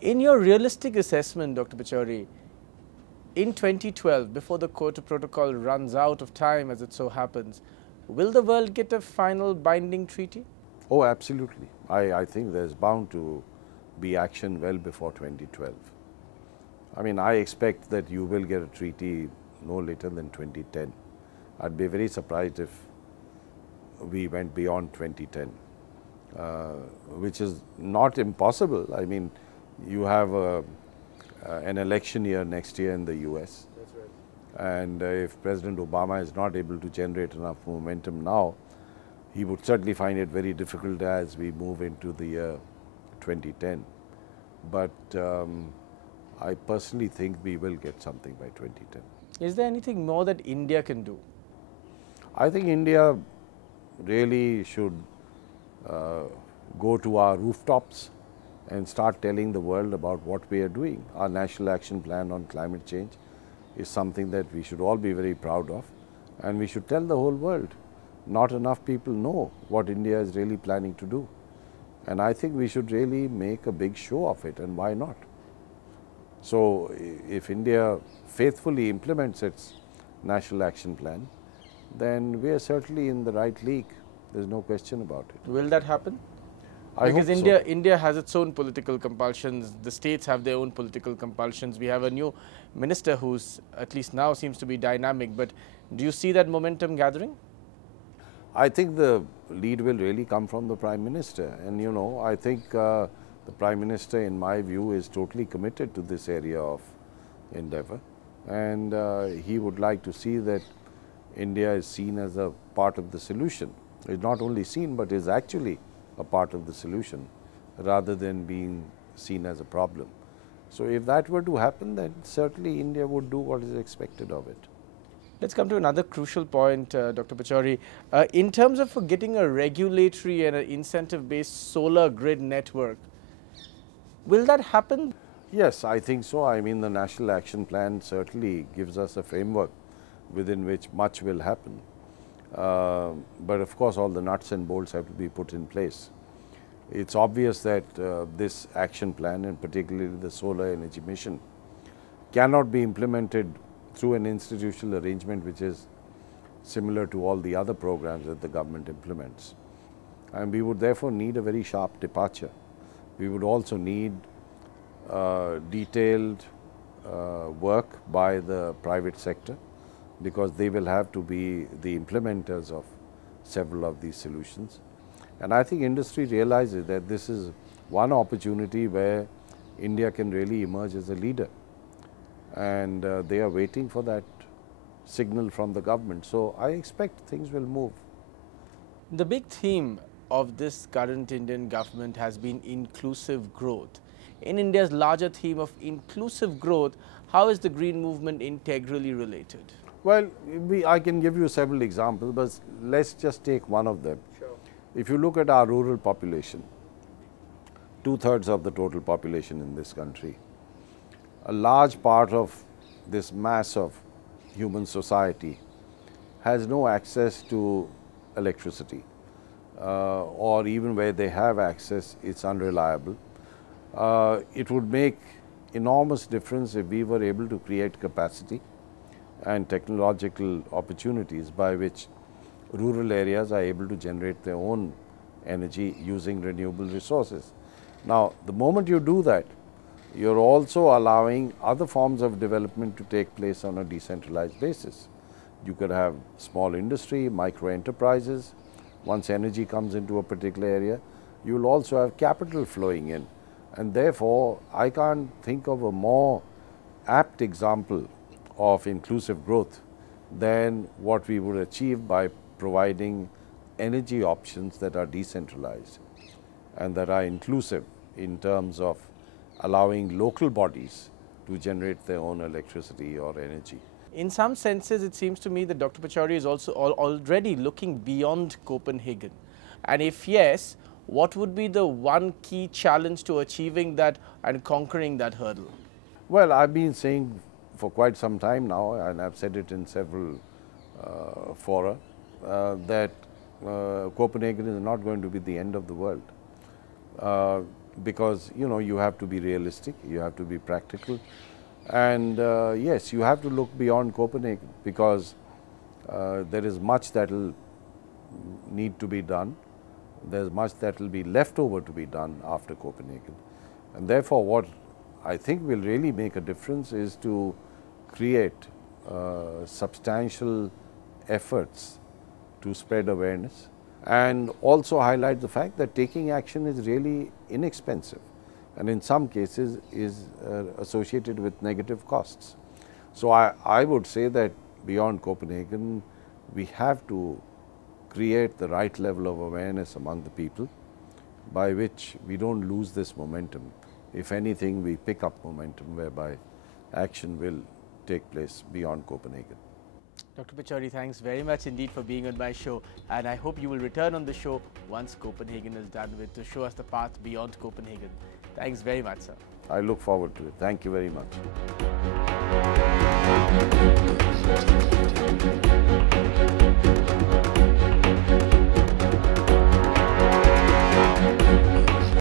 In your realistic assessment, Dr. Pachauri, in 2012, before the Kyoto Protocol runs out of time, as it so happens, will the world get a final binding treaty? Oh, absolutely. I think there's bound to be action well before 2012. I mean, I expect that you will get a treaty no later than 2010. I'd be very surprised if we went beyond 2010, which is not impossible. I mean, you have an election year next year in the US. That's right. And if President Obama is not able to generate enough momentum now, he would certainly find it very difficult as we move into the year 2010. But I personally think we will get something by 2010. Is there anything more that India can do? I think India really should go to our rooftops and start telling the world about what we are doing. Our National Action Plan on Climate Change is something that we should all be very proud of, and we should tell the whole world. Not enough people know what India is really planning to do, and I think we should really make a big show of it, and why not? So, if India faithfully implements its National Action Plan, then we are certainly in the right league. There is no question about it. Will that happen? Because India has its own political compulsions, the states have their own political compulsions. We have a new minister who's at least now seems to be dynamic, but do you see that momentum gathering? I think the lead will really come from the Prime Minister, and you know, I think the Prime Minister, in my view, is totally committed to this area of endeavor, and he would like to see that India is seen as a part of the solution. It's not only seen, but is actually a part of the solution rather than being seen as a problem. So, if that were to happen, then certainly India would do what is expected of it. Let's come to another crucial point, Dr. Pachauri. In terms of getting a regulatory and an incentive-based solar grid network, will that happen? Yes, I think so. I mean, the National Action Plan certainly gives us a framework within which much will happen. But of course, all the nuts and bolts have to be put in place. It's obvious that this action plan, and particularly the solar energy mission, cannot be implemented through an institutional arrangement which is similar to all the other programs that the government implements. And we would therefore need a very sharp departure. We would also need detailed work by the private sector, because they will have to be the implementers of several of these solutions. And I think industry realizes that this is one opportunity where India can really emerge as a leader, and they are waiting for that signal from the government. So, I expect things will move. The big theme of this current Indian government has been inclusive growth. In India's larger theme of inclusive growth, how is the green movement integrally related? Well, I can give you several examples, but let's just take one of them. Sure. If you look at our rural population, 2/3 of the total population in this country, a large part of this mass of human society has no access to electricity, or even where they have access, it's unreliable. It would make enormous difference if we were able to create capacity and technological opportunities by which rural areas are able to generate their own energy using renewable resources. Now, the moment you do that, you are also allowing other forms of development to take place on a decentralized basis. You could have small industry, micro enterprises. Once energy comes into a particular area, you will also have capital flowing in, and therefore, I can't think of a more apt example of inclusive growth than what we would achieve by providing energy options that are decentralized and that are inclusive in terms of allowing local bodies to generate their own electricity or energy. In some senses, it seems to me that Dr. Pachauri is also already looking beyond Copenhagen. And if yes, what would be the one key challenge to achieving that and conquering that hurdle? Well, I've been saying for quite some time now, and I've said it in several fora, that Copenhagen is not going to be the end of the world. because you have to be realistic, you have to be practical, and yes, you have to look beyond Copenhagen, because there is much that will need to be done. There is much that will be left over to be done after Copenhagen, and therefore what I think will really make a difference is to create substantial efforts to spread awareness, and also highlight the fact that taking action is really inexpensive, and in some cases is associated with negative costs. So I would say that beyond Copenhagen, we have to create the right level of awareness among the people, by which we don't lose this momentum. If anything, we pick up momentum, whereby action will take place beyond Copenhagen. Dr. Pachauri, thanks very much indeed for being on my show, and I hope you will return on the show once Copenhagen is done with, to show us the path beyond Copenhagen. Thanks very much, sir. I look forward to it. Thank you very much.